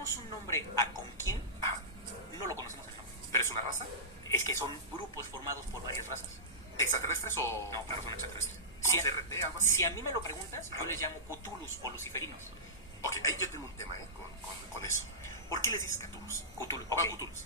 damos un nombre a con quién, no lo conocemos el nombre. ¿Pero es una raza? Es que son grupos formados por varias razas. ¿Extraterrestres o...? No, claro, son extraterrestres. ¿Como CRT, algo así? Si a mí me lo preguntas, yo les llamo Cthulhus o luciferinos. Ok, ahí yo tengo un tema, con eso. ¿Por qué les dices Cthulhus? Cthulhus. ¿O Okay. Cthulhus?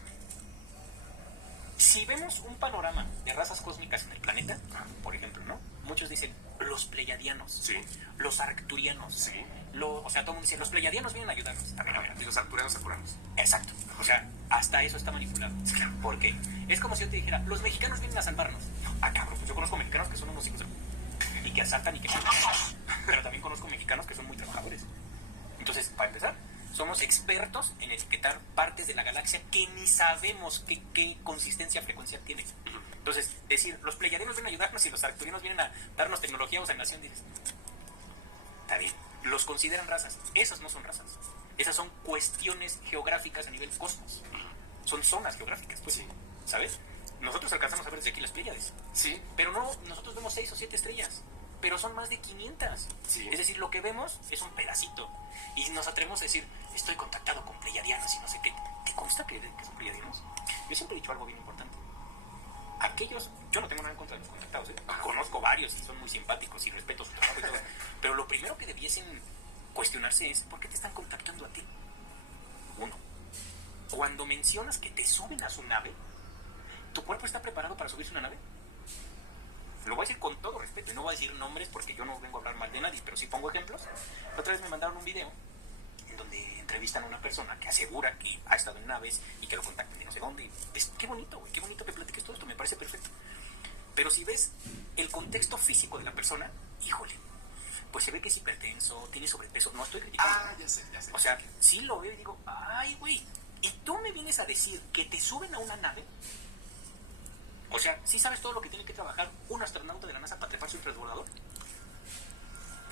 Si vemos un panorama de razas cósmicas en el planeta, por ejemplo, ¿no? Muchos dicen los pleiadianos, Sí. los arcturianos, Sí. o sea, todo el mundo dice los pleiadianos vienen a ayudarnos. A ver. Y los arturianos arturanos. Exacto. O sea, hasta eso está manipulado. ¿Por qué? Es como si yo te dijera, los mexicanos vienen a salvarnos. Cabrón, pues yo conozco mexicanos que son unos hijos y que asaltan y que... Pero también conozco mexicanos que son muy trabajadores. Entonces, para empezar, somos expertos en etiquetar partes de la galaxia que ni sabemos qué consistencia, frecuencia tiene. Entonces, decir, los pleiadianos vienen a ayudarnos y los arcturianos vienen a darnos tecnología o sanación, dices, está bien. Los consideran razas. Esas no son razas. Esas son cuestiones geográficas a nivel cosmos. Son zonas geográficas, pues sí. ¿Sabes? Nosotros alcanzamos a ver desde aquí las Pléyades. Sí. Pero no, nosotros vemos 6 o 7 estrellas. Pero son más de 500. Sí. Es decir, lo que vemos es un pedacito. Y nos atrevemos a decir, estoy contactado con pleiadianos y no sé qué. ¿Te consta que son pleiadianos? Yo siempre he dicho algo bien importante. Aquellos, yo no tengo nada en contra de los contactados, ¿eh? Conozco varios y son muy simpáticos y respeto su trabajo y todo. Pero lo primero que debiesen cuestionarse es, ¿por qué te están contactando a ti? Uno, cuando mencionas que te suben a su nave, ¿tu cuerpo está preparado para subirse a una nave? Lo voy a decir con todo respeto y no voy a decir nombres porque yo no vengo a hablar mal de nadie, pero sí pongo ejemplos. La otra vez me mandaron un video en donde entrevistan a una persona que asegura que ha estado en naves y que lo contactan de no sé dónde. Qué bonito, güey, qué bonito que platiques todo esto, me parece perfecto. Pero si ves el contexto físico de la persona, híjole, pues se ve que es hipertenso, tiene sobrepeso, no estoy criticando. Ya sé. O sea, sí lo veo y digo, ay, güey, ¿y tú me vienes a decir que te suben a una nave? O sea, ¿sí sabes todo lo que tiene que trabajar un astronauta de la NASA para trepar su transbordador?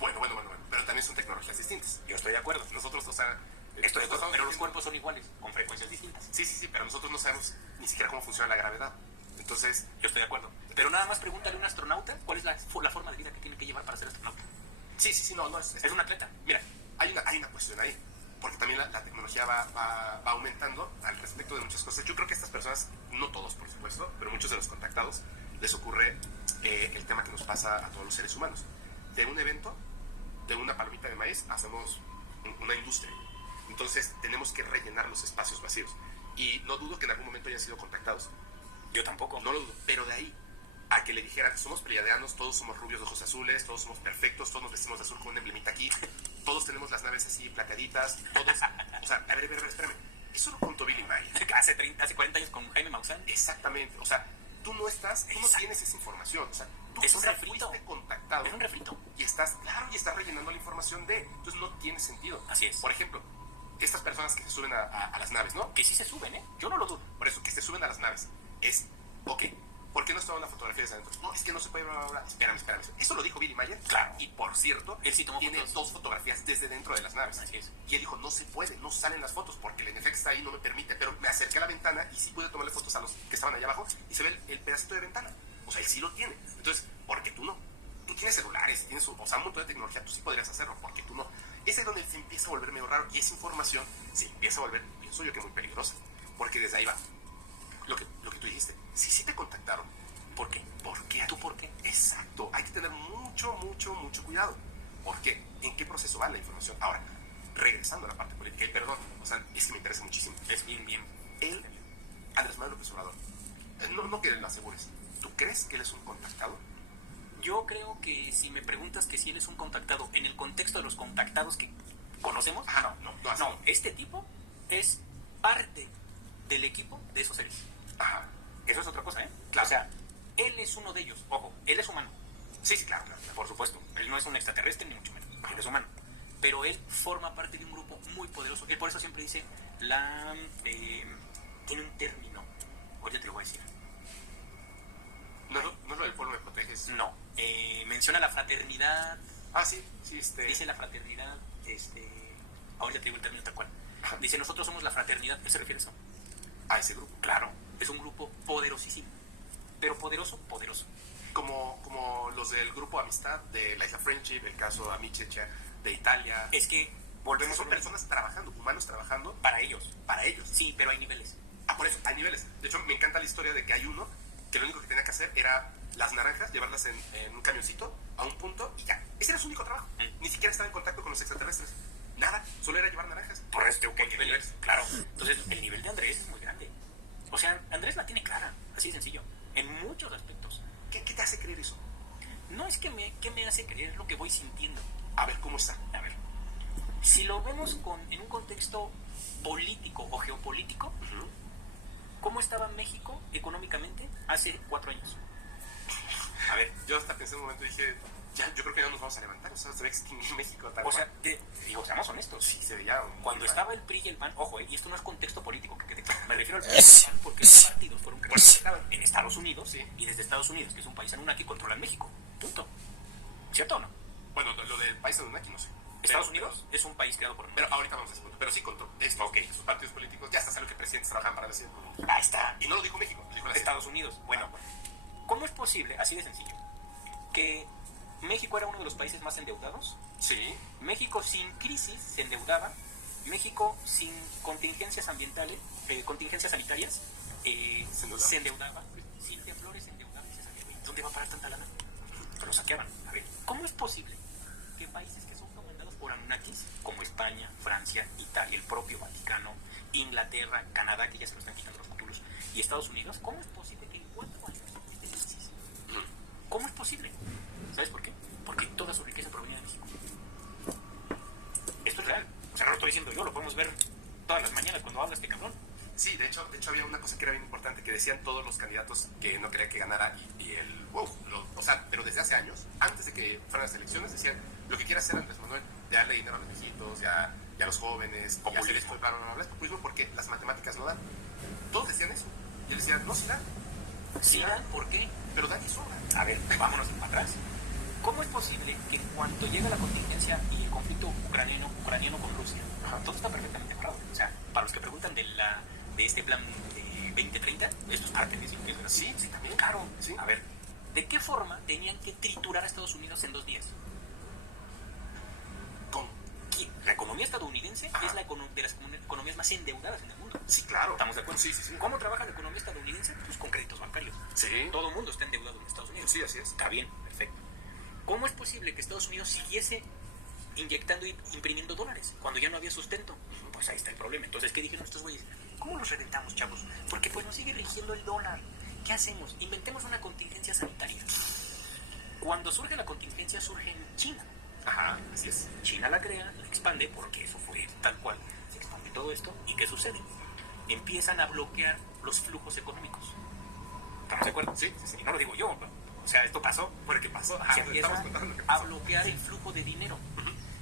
Bueno, pero también son tecnologías distintas. Yo estoy de acuerdo. Nosotros, o sea... Estoy de acuerdo, pero los cuerpos son iguales, con frecuencias distintas. Sí, pero nosotros no sabemos ni siquiera cómo funciona la gravedad. Entonces... Yo estoy de acuerdo. Pero nada más pregúntale a un astronauta cuál es la forma de vida que tiene que llevar para ser astronauta. Sí, no es... Es un atleta. Mira, hay una cuestión ahí. Porque también la tecnología va aumentando al respecto de muchas cosas. Yo creo que a estas personas, no todos por supuesto, pero muchos de los contactados, les ocurre el tema que nos pasa a todos los seres humanos. De un evento, de una palomita de maíz, hacemos una industria. Entonces tenemos que rellenar los espacios vacíos. Y no dudo que en algún momento hayan sido contactados. Yo tampoco. No lo dudo. Pero de ahí a que le dijeran, somos pleiadianos, todos somos rubios de ojos azules, todos somos perfectos, todos nos vestimos de azul con un emblemita aquí, todos tenemos las naves así plateaditas, todos... O sea, a ver, espérame. Eso lo contó Billy Mayer. Hace 40 años con Jaime Maussan. Exactamente. O sea, tú no tienes esa información. O sea, tú es un refrito. Fuiste contactado. Es un refrito. Y estás rellenando la información de... Entonces no tiene sentido. Así es. Por ejemplo, estas personas que se suben a las naves, ¿no? Que sí se suben, ¿eh? Yo no lo dudo. Por eso, que se suben a las naves. Es, ok, ¿por qué no estaban las fotografías de adentro? No, es que no se puede, bla, bla, bla. Espérame. Eso lo dijo Billy Mayer. Claro. Y por cierto, él sí tomó tiene fotos. 2 fotografías desde dentro de las naves. Así es. Y él dijo, no se puede, no salen las fotos porque el NFX está ahí, no me permite. Pero me acerqué a la ventana y sí pude tomarle fotos a los que estaban allá abajo y se ve el pedacito de ventana. O sea, él sí lo tiene. Entonces, ¿por qué tú no? Tú tienes celulares, tienes un montón de tecnología, tú sí podrías hacerlo, ¿por qué tú no? Es ahí donde se empieza a volver medio raro y esa información se empieza a volver, pienso yo que muy peligrosa. Porque desde ahí va lo que tú dijiste. Si sí te contactaron, ¿por qué? ¿Por qué? ¿Tú por qué? Exacto, hay que tener mucho cuidado. ¿Por qué? ¿En qué proceso va la información? Ahora, regresando a la parte política, y perdón, o sea, es que me interesa muchísimo. Es bien. Él, Andrés Manuel López Obrador, no que lo asegures, ¿tú crees que él es un contactado? Yo creo que si me preguntas que si él es un contactado en el contexto de los contactados que conocemos, no, este tipo es parte del equipo de esos seres. Ajá. Eso es otra cosa, ¿eh? Claro. O sea, él es uno de ellos. Ojo, él es humano. Sí, claro. Por supuesto. Él no es un extraterrestre ni mucho menos. Él es humano. Pero él forma parte de un grupo muy poderoso. Él por eso siempre dice tiene un término. Ahorita te lo voy a decir. No es lo del pueblo me proteges. No. Menciona la fraternidad. Sí. Dice la fraternidad. Ahorita te digo el término tal cual. Dice, nosotros somos la fraternidad. ¿Qué se refiere a eso? A ese grupo. Claro. Es un grupo poderosísimo. Pero poderoso. Como los del grupo Amistad de la Isla Friendship, el caso Amichecha de Italia. Es que volvemos Son a lo mismo. personas trabajando, humanos trabajando Para ellos. para ellos. Sí, pero hay niveles. Por eso, hay niveles. De hecho, me encanta la historia de que hay uno que lo único que tenía que hacer era las naranjas, llevarlas en un camioncito a un punto y ya. Ese era su único trabajo. Ni siquiera estaba en contacto con los extraterrestres. Nada, solo era llevar naranjas. Por eso, ¿qué niveles? Claro. Entonces, el nivel de Andrés es muy grande. O sea, Andrés la tiene clara, así de sencillo, en muchos aspectos. ¿Qué te hace creer eso? No es que ¿qué me hace creer? Es lo que voy sintiendo. A ver, ¿cómo está? A ver, si lo vemos en un contexto político o geopolítico, ¿cómo estaba México económicamente hace 4 años? A ver, yo hasta pensé en un momento y dije, ya, yo creo que no nos vamos a levantar, o sea, se va a extinguir México. Tal O sea, cual. digo, seamos honestos. Sí, se veía. Cuando estaba el PRI y el PAN, ojo, y esto no es contexto político, que quede claro. Me refiero al PRI y al PAN porque los partidos fueron creados en Estados Unidos, Sí. y desde Estados Unidos, que es un país anunnaki, controlan México. Punto. ¿Cierto o no? Bueno, lo del país de Anunnaki no sé. Estados Unidos es un país creado por Pero ahorita vamos a ese punto. Pero sí, contó. Sus partidos políticos, ya está, sabe que presidentes trabajan para la CIA. Ahí está. Y no lo dijo México, lo dijo la CIA. Estados Unidos. Bueno, ¿cómo es posible, así de sencillo, que México era uno de los países más endeudados? Sí. México sin crisis se endeudaba. México sin contingencias ambientales, contingencias sanitarias, se endeudaba. Sin temblores se endeudaba. Y se sabía, ¿dónde va a parar tanta lana? Pero lo saqueaban. A ver, ¿cómo es posible que países que son comandados por Anunnakis, como España, Francia, Italia, el propio Vaticano, Inglaterra, Canadá, que ya se lo están quitando los títulos, y Estados Unidos, ¿cómo es posible que en 4 años esté en crisis? ¿Cómo es posible? ¿Sabes por qué? Porque toda su riqueza provenía de México. Esto es real. O sea, no lo estoy diciendo yo, lo podemos ver todas las mañanas cuando habla este cabrón. Sí, de hecho había una cosa que era bien importante, que decían todos los candidatos que no querían que ganara y el o sea, pero desde hace años, antes de que fueran las elecciones, decían lo que quiere hacer Andrés Manuel, de darle dinero a los viejitos y a los jóvenes, y hacer esto, bla, bla, bla, bla, es populismo porque las matemáticas no dan. Todos decían eso. Y él decía, no, sí dan. ¿Sí dan? ¿Por qué? Pero dan y sobra. A ver, vámonos para atrás. ¿Cómo es posible que en cuanto llega la contingencia y el conflicto ucraniano con Rusia, todo está perfectamente cerrado? O sea, para los que preguntan de este plan de 2030, esto es parte de eso, que es gratuito. Sí, sí, también. Claro. Sí. A ver, ¿de qué forma tenían que triturar a Estados Unidos en 2 días? ¿Cómo? La economía estadounidense es de las economías más endeudadas en el mundo. Sí, claro. ¿Estamos de acuerdo? Sí, sí, sí. ¿Cómo trabaja la economía estadounidense? Pues con créditos bancarios. Sí. Todo el mundo está endeudado en Estados Unidos. Sí, así es. Está bien, perfecto. ¿Cómo es posible que Estados Unidos siguiese inyectando y imprimiendo dólares cuando ya no había sustento? Pues ahí está el problema. Entonces, ¿qué dijeron estos güeyes? ¿Cómo los reventamos, chavos? Porque pues nos sigue rigiendo el dólar. ¿Qué hacemos? Inventemos una contingencia sanitaria. Cuando surge la contingencia, surge en China. Ajá, así es. China la crea, la expande, porque eso fue tal cual. Se expande todo esto. ¿Y qué sucede? Empiezan a bloquear los flujos económicos. ¿Estamos de acuerdo? Sí, sí, sí. Y no lo digo yo. O sea, esto pasó. ¿Por qué pasó? Ajá, Se estamos empieza contando lo que a pasó. bloquear el flujo de dinero.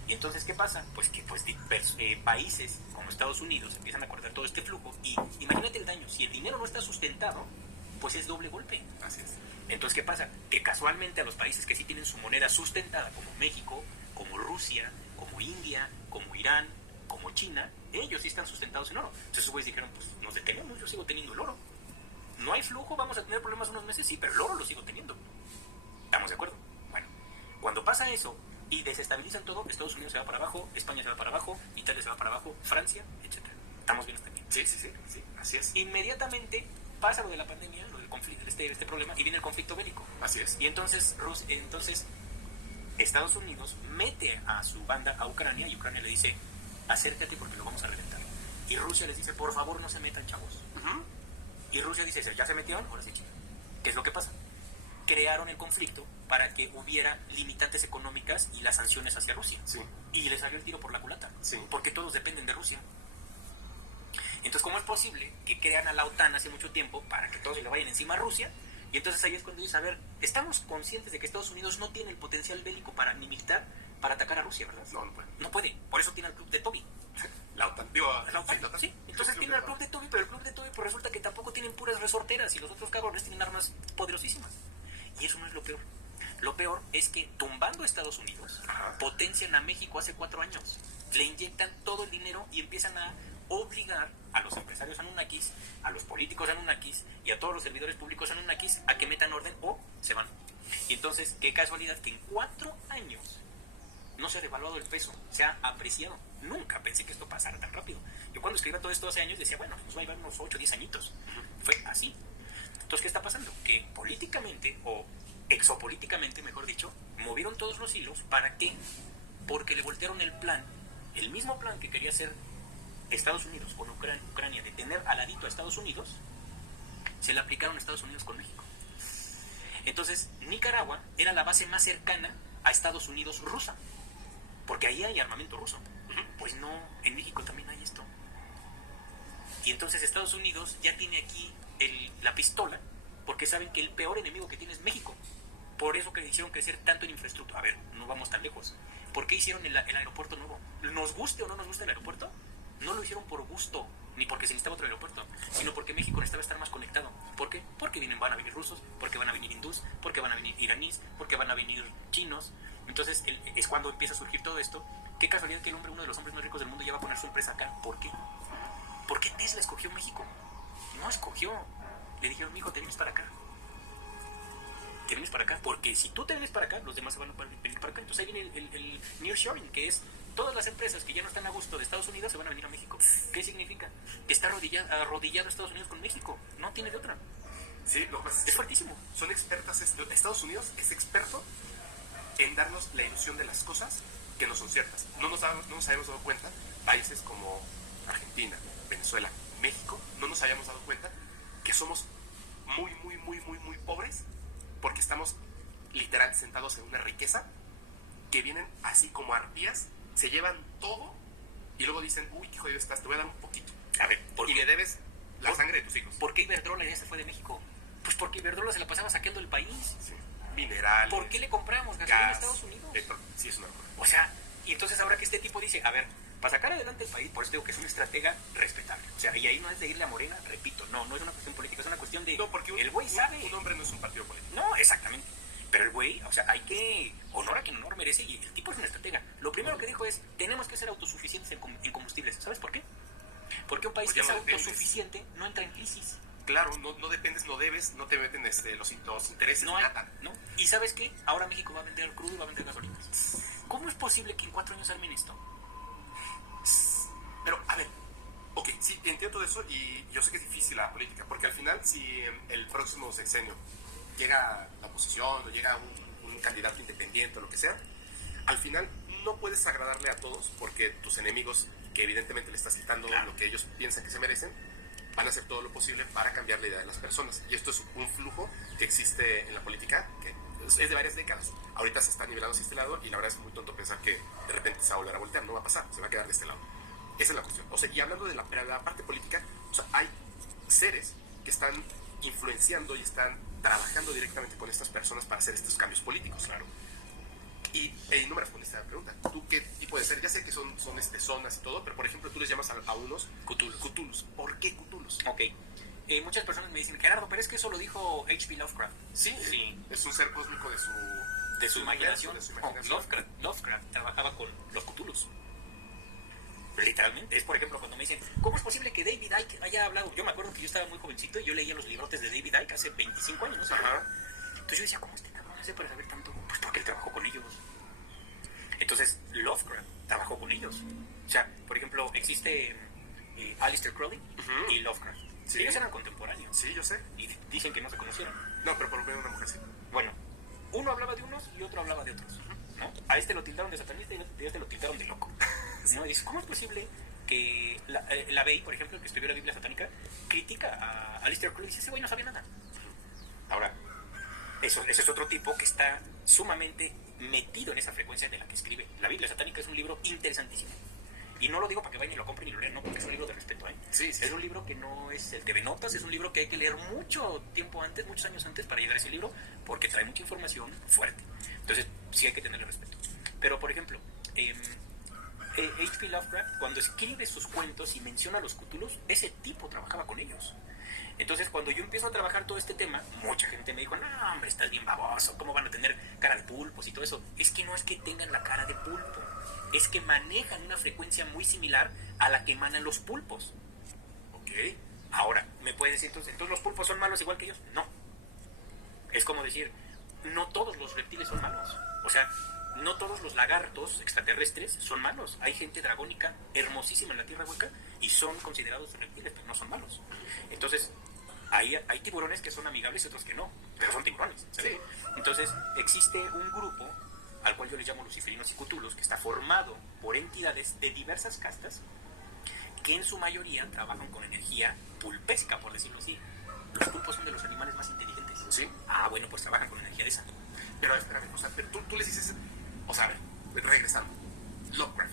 Y entonces, ¿qué pasa? Pues que países como Estados Unidos empiezan a cortar todo este flujo. Y imagínate el daño. Si el dinero no está sustentado, pues es doble golpe. Así es. Entonces, ¿qué pasa? Que casualmente a los países que sí tienen su moneda sustentada, como México, como Rusia, como India, como Irán, como China, ellos sí están sustentados en oro. Entonces, esos güeyes dijeron, pues nos detenemos, yo sigo teniendo el oro. No hay flujo, vamos a tener problemas unos meses, sí, pero el oro lo sigo teniendo. ¿Estamos de acuerdo? Bueno, cuando pasa eso y desestabilizan todo, Estados Unidos se va para abajo, España se va para abajo, Italia se va para abajo, Francia, etc. ¿Estamos bien hasta aquí? Sí, sí, sí, sí, así es. Inmediatamente pasa lo de la pandemia, lo del conflicto, este problema, y viene el conflicto bélico. Así es. Y entonces Estados Unidos mete a su banda a Ucrania y Ucrania le dice, acércate porque lo vamos a reventar. Y Rusia les dice, por favor no se metan, chavos. Y Rusia dice, ya se metieron, ahora sí, chicos. ¿Qué es lo que pasa? Crearon el conflicto para que hubiera limitantes económicas y las sanciones hacia Rusia. Sí. Y les salió el tiro por la culata. Sí. Porque todos dependen de Rusia. Entonces, ¿cómo es posible que crean a la OTAN hace mucho tiempo para que todos se le vayan encima a Rusia? Y entonces ahí es cuando dices, a ver, estamos conscientes de que Estados Unidos no tiene el potencial bélico ni militar para atacar a Rusia, ¿verdad? No, no puede. No puede. Por eso tiene el club de Toby. La OTAN. Digo, La OTAN, sí. Entonces tiene el club de Toby, pero el club de Toby pues resulta que tampoco tienen puras resorteras y los otros cabrones tienen armas poderosísimas. Y eso no es lo peor. Lo peor es que tumbando a Estados Unidos, potencian a México hace 4 años. Le inyectan todo el dinero y empiezan a obligar a los empresarios anunnakis, a los políticos anunnakis y a todos los servidores públicos anunnakis a que metan orden o se van. Y entonces, qué casualidad que en 4 años no se ha devaluado el peso, se ha apreciado. Nunca pensé que esto pasara tan rápido. Yo cuando escribía todo esto hace años decía, bueno, nos va a llevar unos 8 o 10 añitos. Fue así. Entonces, ¿qué está pasando? Que políticamente, o exopolíticamente, mejor dicho, movieron todos los hilos. ¿Para qué? Porque le voltearon el plan, el mismo plan que quería hacer Estados Unidos con Ucrania, de tener al ladito a Estados Unidos, se le aplicaron a Estados Unidos con México. Entonces, Nicaragua era la base más cercana a Estados Unidos rusa, porque ahí hay armamento ruso. Pues no, en México también hay esto. Y entonces Estados Unidos ya tiene aquí la pistola, porque saben que el peor enemigo que tiene es México. Por eso que hicieron crecer tanto en infraestructura. A ver, no vamos tan lejos. ¿Por qué hicieron el aeropuerto nuevo? ¿Nos guste o no nos guste el aeropuerto? No lo hicieron por gusto, ni porque se necesitaba otro aeropuerto, sino porque México necesitaba estar más conectado. ¿Por qué? Porque van a venir rusos, porque van a venir hindús, porque van a venir iraníes, porque van a venir chinos. Entonces es cuando empieza a surgir todo esto. Qué casualidad que el hombre, uno de los hombres más ricos del mundo, ya va a poner su empresa acá. ¿Por qué? ¿Por qué Tesla escogió México? No escogió. Le dijeron, mijo, te vienes para acá. Te vienes para acá. Porque si tú te vienes para acá, los demás se van a venir para acá. Entonces ahí viene el nearshoring, que es todas las empresas que ya no están a gusto de Estados Unidos se van a venir a México. ¿Qué significa? Que está arrodillado Estados Unidos con México. No tiene de otra. Sí, lo que es fuertísimo. Son expertas. Estados Unidos es experto en darnos la ilusión de las cosas que no son ciertas. No nos habíamos dado cuenta, países como Argentina, Venezuela, México, no nos habíamos dado cuenta que somos muy, muy, muy, muy, muy pobres porque estamos literal sentados en una riqueza que vienen así como arpías, se llevan todo y luego dicen, uy, qué jodido estás, te voy a dar un poquito. A ver, y le debes la sangre de tus hijos. ¿Por qué Iberdrola ya se fue de México? Pues porque Iberdrola se la pasaba saqueando el país. Sí. Minerales. ¿Por qué le compramos gasolina a Estados Unidos? Sí, es una locura. O sea, y entonces ahora que este tipo dice, a ver, para sacar adelante el país, por eso digo que es una estratega respetable. O sea, y ahí no es de irle a Morena, repito, no es una cuestión política, es una cuestión de... No, porque el güey sabe... Un hombre no es un partido político. No, exactamente. Pero el güey, o sea, hay que honor a quien honor merece y el tipo es un estratega. Lo primero que dijo es, tenemos que ser autosuficientes en combustibles. ¿Sabes por qué? Porque un país que es autosuficiente no entra en crisis. Claro, no dependes, no debes, no te meten los intereses. No hay, ¿no? ¿Y sabes qué? Ahora México va a vender crudo y va a vender gasolinas. ¿Cómo es posible que en 4 años armen esto? Pero, a ver, ok, sí, entiendo todo eso y yo sé que es difícil la política, porque al final si el próximo sexenio llega la oposición o llega un candidato independiente o lo que sea, al final no puedes agradarle a todos porque tus enemigos, que evidentemente le estás quitando lo que ellos piensan que se merecen, van a hacer todo lo posible para cambiar la idea de las personas. Y esto es un flujo que existe en la política, que es de varias décadas. Ahorita se está nivelando hacia este lado y la verdad es muy tonto pensar que de repente se va a volver a voltear. No va a pasar, se va a quedar de este lado. Esa es la cuestión. O sea, y hablando de la parte política, o sea, hay seres que están influenciando y están trabajando directamente con estas personas para hacer estos cambios políticos, claro. Y no me respondiste a la pregunta. ¿Tú qué tipo de ser? Ya sé que son zonas y todo, pero por ejemplo tú les llamas a unos Cthulhus. ¿Por qué Cthulhus? Ok. Muchas personas me dicen, Gerardo, pero es que eso lo dijo H.P. Lovecraft. Sí. Es un ser cósmico de su imaginación. Lovecraft trabajaba con los Cthulhus. Literalmente. Es, por ejemplo, cuando me dicen, ¿cómo es posible que David Icke haya hablado? Yo me acuerdo que yo estaba muy jovencito y yo leía los librotes de David Icke hace 25 años, no sé. Ajá. Entonces yo decía, ¿cómo este cabrón hace para saber tanto? Pues porque él trabajó con ellos. Entonces, Lovecraft trabajó con ellos. O sea, por ejemplo, existe Aleister Crowley y Lovecraft. Sí. Ellos eran contemporáneos. Sí, yo sé. Y dicen que no se conocieron. No, pero por lo menos una mujer sí. Bueno, uno hablaba de unos y otro hablaba de otros, ¿no? A este lo tildaron de satanista y a este lo tildaron de loco, ¿no? Y dice, ¿cómo es posible que la Bey, por ejemplo, que escribió la Biblia satánica, critica a Aleister Crowley y dice, ese güey no sabía nada? Ahora, ese es otro tipo que está sumamente metido en esa frecuencia de la que escribe. La Biblia satánica es un libro interesantísimo. Y no lo digo para que vayan y lo compren y lo lean, no, porque es un libro de respeto, ¿eh? Sí. Es un libro que no es el TV Notas, es un libro que hay que leer mucho tiempo antes, muchos años antes para llegar a ese libro, porque trae mucha información fuerte. Entonces, sí hay que tenerle respeto. Pero, por ejemplo, H.P. Lovecraft, cuando escribe sus cuentos y menciona a los Cthulhus, ese tipo trabajaba con ellos. Entonces, cuando yo empiezo a trabajar todo este tema, mucha gente me dijo, no, hombre, estás bien baboso, ¿cómo van a tener cara de pulpos y todo eso? Es que no es que tengan la cara de pulpo, es que manejan una frecuencia muy similar a la que emanan los pulpos. ¿Ok? Ahora, ¿me puedes decir entonces los pulpos son malos igual que ellos? No. Es como decir, no todos los reptiles son malos. O sea, no todos los lagartos extraterrestres son malos. Hay gente dragónica hermosísima en la Tierra Hueca y son considerados reptiles, pero no son malos. Entonces, hay tiburones que son amigables y otros que no, pero son tiburones, ¿sabes? Sí. Entonces, existe un grupo al cual yo les llamo luciferinos y cthulhus, que está formado por entidades de diversas castas que en su mayoría trabajan con energía pulpesca, por decirlo así. Los pulpos son de los animales más inteligentes. Sí. Ah, bueno, pues trabajan con energía de esa. Pero espérame, o sea, pero tú les dices, o sea, a ver, regresando, Lovecraft,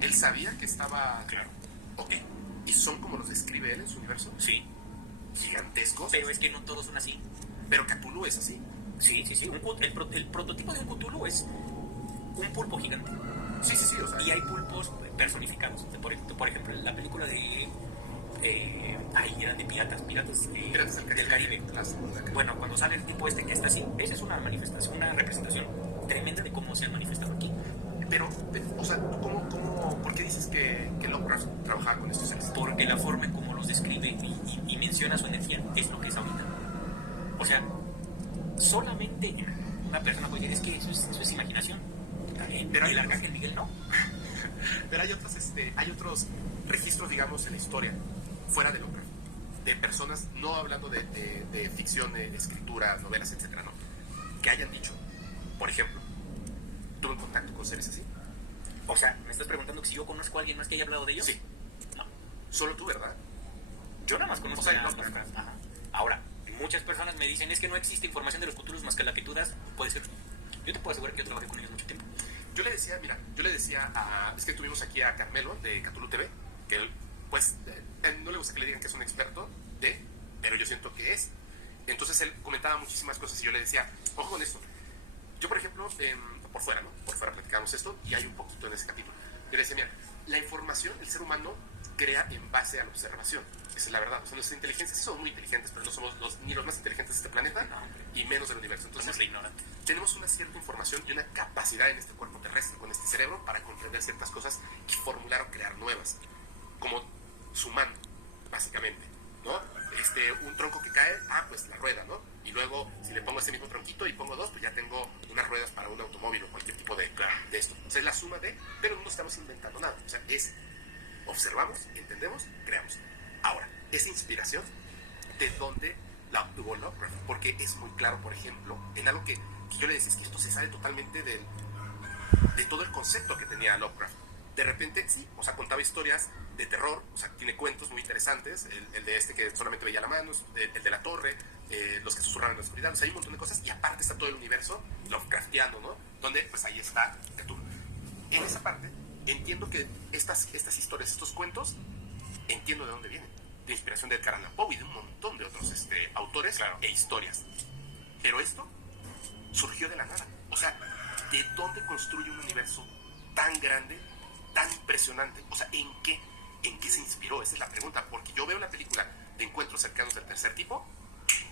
él sabía que estaba, Claro. ok, y son como los describe él en su universo, Sí, gigantescos, pero es que no todos son así. pero Cthulhu es así. Sí. El prototipo de un Cthulhu es un pulpo gigante. Sí, o sea, Y hay pulpos personificados. Por ejemplo, en la película de... eran de piratas Piratas del Caribe. Bueno, cuando sale el tipo este que está así, esa es una manifestación, una representación tremenda de cómo se han manifestado aquí. pero, o sea, ¿tú por qué dices que Lovecraft trabajaba con estos seres? Porque la forma en cómo los describe y menciona su energía es lo que es ahorita. O sea, solamente una persona puede decir, es que eso es imaginación. Pero el arcángel Miguel no. Pero hay otros registros, digamos, en la historia, fuera de Lovecraft, de personas, no hablando de ficción, de escritura, novelas, etcétera, ¿no? Que hayan dicho, por ejemplo, tuve contacto con seres así. O sea, ¿me estás preguntando que si yo conozco a alguien más que haya hablado de ellos? Sí. No. Solo tú, ¿verdad? Yo nada más conozco O sea, a Lovecraft. Ajá. Ahora, muchas personas me dicen, es que no existe información de los Cthulhus más que la que tú das. Puede ser. Yo te puedo asegurar que yo trabajé con ellos mucho tiempo. Yo le decía es que tuvimos aquí a Carmelo de Cthulhu TV, que él, pues, no le gusta que le digan que es un experto pero yo siento que es. Entonces él comentaba muchísimas cosas y yo le decía, ojo con esto. Yo, por ejemplo, por fuera, ¿no? Por fuera platicamos esto y hay un poquito en ese capítulo. Yo le decía, mira, la información, el ser humano crea en base a la observación. Esa es la verdad. O sea, nuestras inteligencias sí son muy inteligentes, pero no somos ni los más inteligentes de este planeta, y menos del universo. Entonces, tenemos una cierta información y una capacidad en este cuerpo terrestre, con este cerebro, para comprender ciertas cosas y formular o crear nuevas. Como sumando, básicamente, ¿no? Un tronco que cae, pues la rueda, ¿no? Y luego, si le pongo ese mismo tronquito y pongo dos, pues ya tengo unas ruedas para un automóvil o cualquier tipo de esto. O sea, es la suma pero no estamos inventando nada. O sea, observamos, entendemos, creamos. Ahora, esa inspiración, ¿de dónde la obtuvo Lovecraft? Porque es muy claro, por ejemplo, en algo que yo le decía, es que esto se sale totalmente de todo el concepto que tenía Lovecraft. De repente, sí, o sea, contaba historias de terror, o sea, tiene cuentos muy interesantes, el de que solamente veía la mano, el de la torre, los que susurraban en la oscuridad, o sea, hay un montón de cosas, y aparte está todo el universo Lovecraftiano, ¿no? Donde, pues ahí está Cthulhu. En esa parte, entiendo que estas historias, estos cuentos, entiendo de dónde vienen, de inspiración de Edgar Allan Poe y de un montón de otros autores e historias. Pero esto surgió de la nada. O sea, ¿de dónde construye un universo tan grande, tan impresionante? O sea, ¿en qué se inspiró? Esa es la pregunta. Porque yo veo la película de Encuentros Cercanos del Tercer Tipo,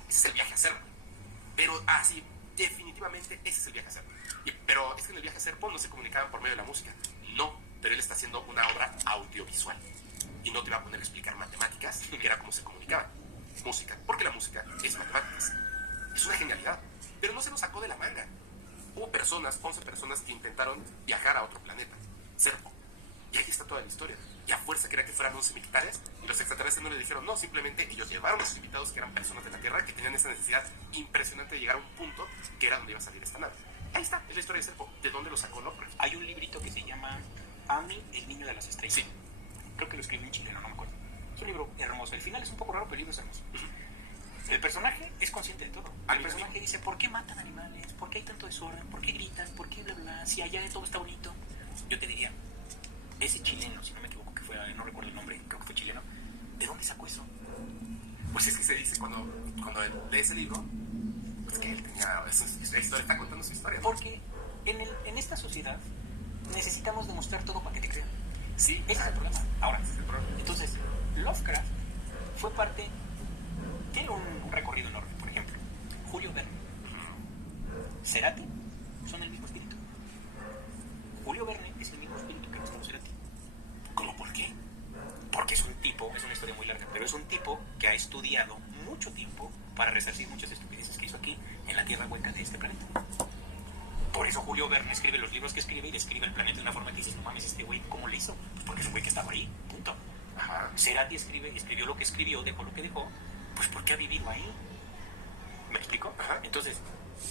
ese es el viaje a Serpo. Pero sí, definitivamente ese es el viaje a Serpo. Pero es que en el viaje a Serpo no se comunicaban por medio de la música. No, pero él está haciendo una obra audiovisual. Y no te va a poner a explicar matemáticas, que era como se comunicaban. Música, porque la música es matemáticas. Es una genialidad. Pero no se nos sacó de la manga. Hubo 11 personas que intentaron viajar a otro planeta, Serpo. Y ahí está toda la historia. Y a fuerza quería que fueran 11 militares, y los extraterrestres no les dijeron no, simplemente ellos llevaron a sus invitados que eran personas de la Tierra, que tenían esa necesidad impresionante de llegar a un punto que era donde iba a salir esta nave. Ahí está, es la historia de Serpo. ¿De dónde lo sacó Lovecraft? Hay un librito que se llama Ami, el niño de las estrellas. Sí. Creo que lo escribió un chileno, no me acuerdo. Es un libro hermoso. El final es un poco raro, pero el libro es hermoso. El personaje es consciente de todo. El personaje dice, ¿por qué matan animales? ¿Por qué hay tanto desorden? ¿Por qué gritan? ¿Por qué bla bla? Si allá todo está bonito. Yo te diría, ese chileno, si no me equivoco, que fue, no recuerdo el nombre, creo que fue chileno, ¿de dónde sacó eso? Pues es que se dice cuando lees el libro, pues que él tenía esa historia, está contando su historia. Porque en esta sociedad necesitamos demostrar todo para que te crean. Sí, ese es el problema. Ahora, ese es el problema. Entonces, Lovecraft fue parte, tiene un recorrido enorme. Por ejemplo, Julio Verne, Cerati son el mismo espíritu. Julio Verne es el mismo espíritu que Gustavo Cerati. ¿Cómo por qué? Porque es una historia muy larga, pero es un tipo que ha estudiado mucho tiempo para resarcir muchas estupideces que hizo aquí en la tierra hueca de este planeta. Por eso Julio Verne escribe los libros que escribe y describe el planeta de una forma que dices, no mames, este güey, ¿cómo le hizo? Pues porque es un güey que estaba ahí, punto. Ajá. Cerati escribió lo que escribió, dejó lo que dejó, pues porque ha vivido ahí. ¿Me explico? Ajá. Entonces,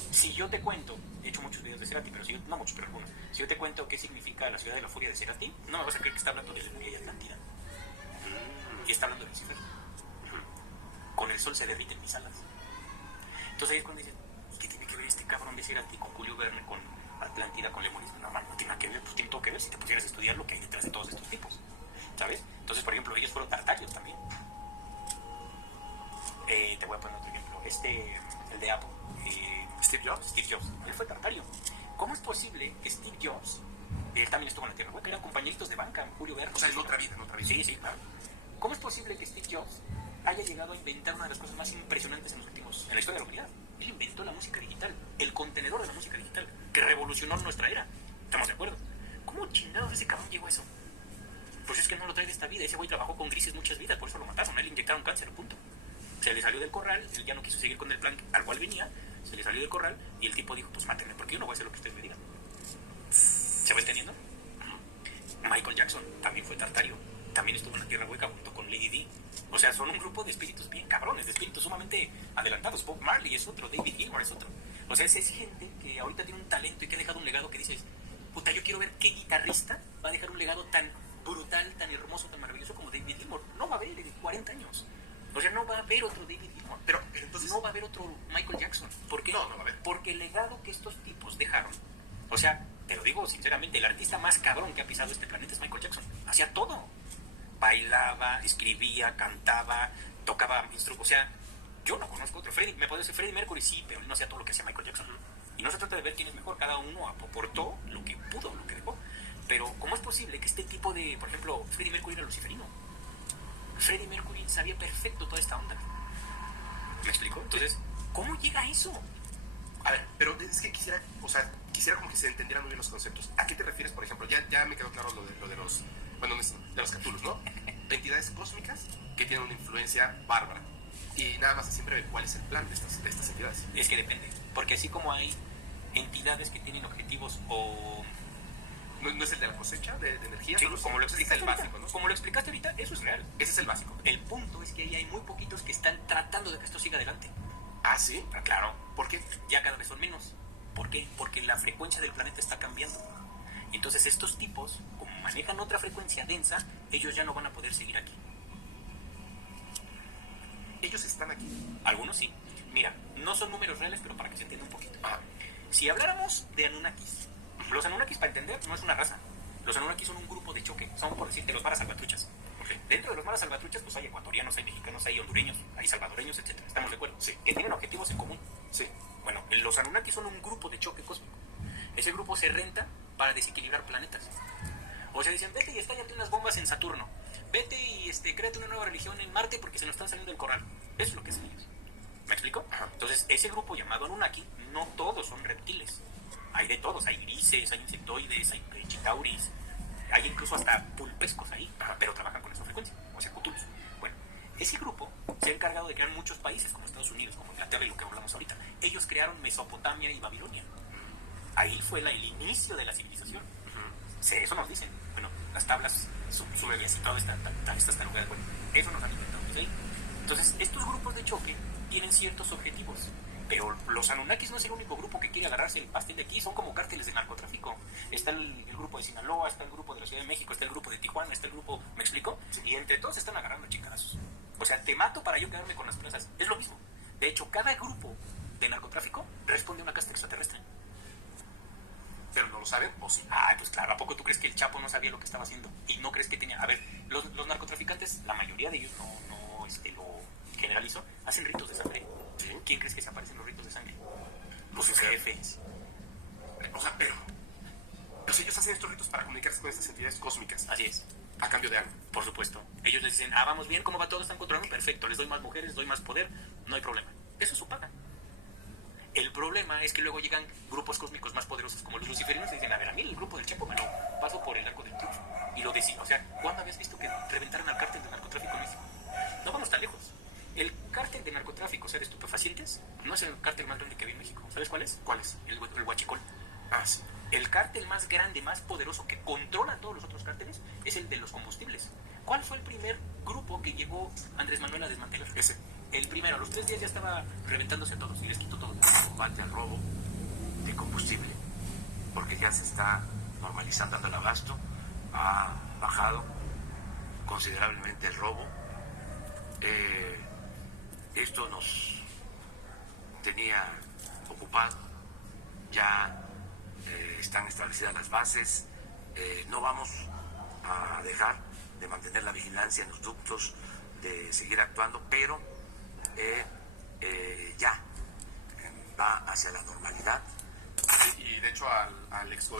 si yo te cuento, he hecho muchos videos de Cerati, pero no muchos, pero algunos, si yo te cuento qué significa la ciudad de la furia de Cerati, no me vas a creer que está hablando de Lemuria y Atlántida. Y está hablando de Lucifer. Con el sol se derriten mis alas. Entonces ahí es cuando dices, ¿qué tiene que ver este cabrón de Cerati con Julio Verne, con Atlántida, con Lemuria? No, no tiene nada que ver, pues tiene todo que ver si te pusieras a estudiar lo que hay detrás de todos estos tipos, ¿sabes? Entonces, por ejemplo, ellos fueron tartarios también. Te voy a poner otro ejemplo. El de Apple, Steve Jobs, él fue tartario. ¿Cómo es posible que Steve Jobs, él también estuvo en la Tierra Hueca, eran compañeritos de banca, Julio Verne? O sea, en otra vida. Sí, sí, claro. ¿Cómo es posible que Steve Jobs haya llegado a inventar una de las cosas más impresionantes en la historia de la humanidad? Él inventó la música digital, el contenedor de la música digital, que revolucionó nuestra era. ¿Estamos de acuerdo? ¿Cómo chingados ese cabrón llegó a eso? Pues es que no lo trae de esta vida. Ese güey trabajó con grises muchas vidas, por eso lo mataron. A él le inyectaron cáncer, punto. Se le salió del corral, él ya no quiso seguir con el plan al cual venía, se le salió del corral y el tipo dijo, pues mátenme, porque yo no voy a hacer lo que ustedes me digan. ¿Se va entendiendo? Michael Jackson también fue tartario, también estuvo en la Tierra Hueca junto con Lady Di. O sea, son un grupo de espíritus bien cabrones, de espíritus sumamente adelantados. Bob Marley es otro, David Gilmour es otro. O sea, es gente que ahorita tiene un talento y que ha dejado un legado que dices, puta, yo quiero ver qué guitarrista va a dejar un legado tan brutal, tan hermoso, tan maravilloso como David Gilmour. No va a haber en 40 años. O sea, no va a haber otro David Gilmour. Pero entonces no va a haber otro Michael Jackson. ¿Por qué? No va a haber. Porque el legado que estos tipos dejaron, o sea, te lo digo sinceramente, el artista más cabrón que ha pisado este planeta es Michael Jackson. Hacía todo. Bailaba, escribía, cantaba, tocaba instrumentos. O sea, yo no conozco otro. Me puede decir Freddie Mercury, sí, pero él no hacía todo lo que hacía Michael Jackson. Y no se trata de ver quién es mejor. Cada uno aportó lo que pudo, lo que dejó. Pero, ¿cómo es posible que este tipo de, por ejemplo, Freddie Mercury era luciferino? Freddie Mercury sabía perfecto toda esta onda. ¿Me explico? Entonces, ¿cómo llega a eso? A ver, pero es que quisiera como que se entendieran muy bien los conceptos. ¿A qué te refieres, por ejemplo? Ya me quedó claro lo de los, bueno, de los Cthulhus, ¿no? Entidades cósmicas que tienen una influencia bárbara. Y nada más siempre ver cuál es el plan de estas entidades. Es que depende, porque así como hay entidades que tienen objetivos o... ¿No es el de la cosecha de energía? Sí, ¿no? como lo explicaste el ahorita, básico, ¿no? Como lo explicaste ahorita, eso es real. Ese es el básico. El punto es que ahí hay muy poquitos que están tratando de que esto siga adelante. ¿Ah, sí? Claro. ¿Por qué? Ya cada vez son menos. ¿Por qué? Porque la frecuencia del planeta está cambiando. Y entonces estos tipos, como manejan otra frecuencia densa, ellos ya no van a poder seguir aquí. Ellos están aquí. Algunos sí. Mira, no son números reales, pero para que se entienda un poquito. Ah. Si habláramos de Anunnakis, los Anunnakis, para entender, no es una raza. Los Anunnakis son un grupo de choque. Son, por decirte, los maras salvatruchas. Okay. Dentro de los maras salvatruchas, pues hay ecuatorianos, hay mexicanos, hay hondureños, hay salvadoreños, etc. ¿Estamos de acuerdo? Sí. Que tienen objetivos en común. Sí. Bueno, los Anunnakis son un grupo de choque cósmico. Ese grupo se renta para desequilibrar planetas. O sea, dicen, vete y estállate unas bombas en Saturno. Vete y créate una nueva religión en Marte porque se nos están saliendo del corral. Eso es lo que hacen ellos. ¿Me explico? Ajá. Entonces, ese grupo llamado Anunnaki, no todos son reptiles. Hay de todos. Hay grises, hay insectoides, hay chitauris, hay incluso hasta pulpescos ahí. Ajá. Pero trabajan con esa frecuencia. O sea, Cthulhus. Bueno, ese grupo se ha encargado de crear muchos países como Estados Unidos, como Inglaterra y lo que hablamos ahorita. Ellos crearon Mesopotamia y Babilonia. Ahí fue el inicio de la civilización. Sí, eso nos dicen. Bueno, las tablas sumerias y todas estas tarugadas, bueno, eso nos han inventado. ¿Sí? Entonces, estos grupos de choque tienen ciertos objetivos. Pero los Anunnakis no es el único grupo que quiere agarrarse el pastel de aquí. Son como cárteles de narcotráfico. Está el grupo de Sinaloa, está el grupo de la Ciudad de México, está el grupo de Tijuana, está el grupo... ¿Me explico? Y entre todos están agarrando chingazos. O sea, te mato para yo quedarme con las plazas. Es lo mismo. De hecho, cada grupo de narcotráfico responde a una casta extraterrestre. ¿Pero no lo saben o sí? Ah, pues claro, ¿a poco tú crees que el Chapo no sabía lo que estaba haciendo? Y no crees que tenía... A ver, los narcotraficantes, la mayoría de ellos lo generalizo, hacen ritos de sangre. ¿Sí? ¿Quién crees que se aparecen los ritos de sangre? Los jefes. O sea, pero ellos hacen estos ritos para comunicarse con estas entidades cósmicas. Así es. A cambio de algo. Por supuesto. Ellos les dicen, vamos bien, ¿cómo va todo? ¿Están controlando? Perfecto, les doy más mujeres, les doy más poder, no hay problema. Eso es su paga. El problema es que luego llegan grupos cósmicos más poderosos como los luciferinos y dicen, a mí el grupo del Chapo me lo paso por el arco del triunfo. Y lo deciden. O sea, ¿cuándo habías visto que reventaron al cártel de narcotráfico en México? No vamos tan lejos. El cártel de narcotráfico, o sea, de estupefacientes, no es el cártel más grande que había en México. ¿Sabes cuál es? ¿Cuál es? El huachicol. cártel más grande, más poderoso, que controla a todos los otros cárteles, es el de los combustibles. ¿Cuál fue el primer grupo que llegó Andrés Manuel a desmantelar? Ese. El primero, a los 3 días ya estaba reventándose a todos y les quitó todo. Combate al robo de combustible, porque ya se está normalizando el abasto, ha bajado considerablemente el robo. Esto nos tenía ocupado, ya están establecidas las bases, no vamos a dejar de mantener la vigilancia en los ductos, de seguir actuando, pero ya va hacia la normalidad. Y de hecho al exgobernador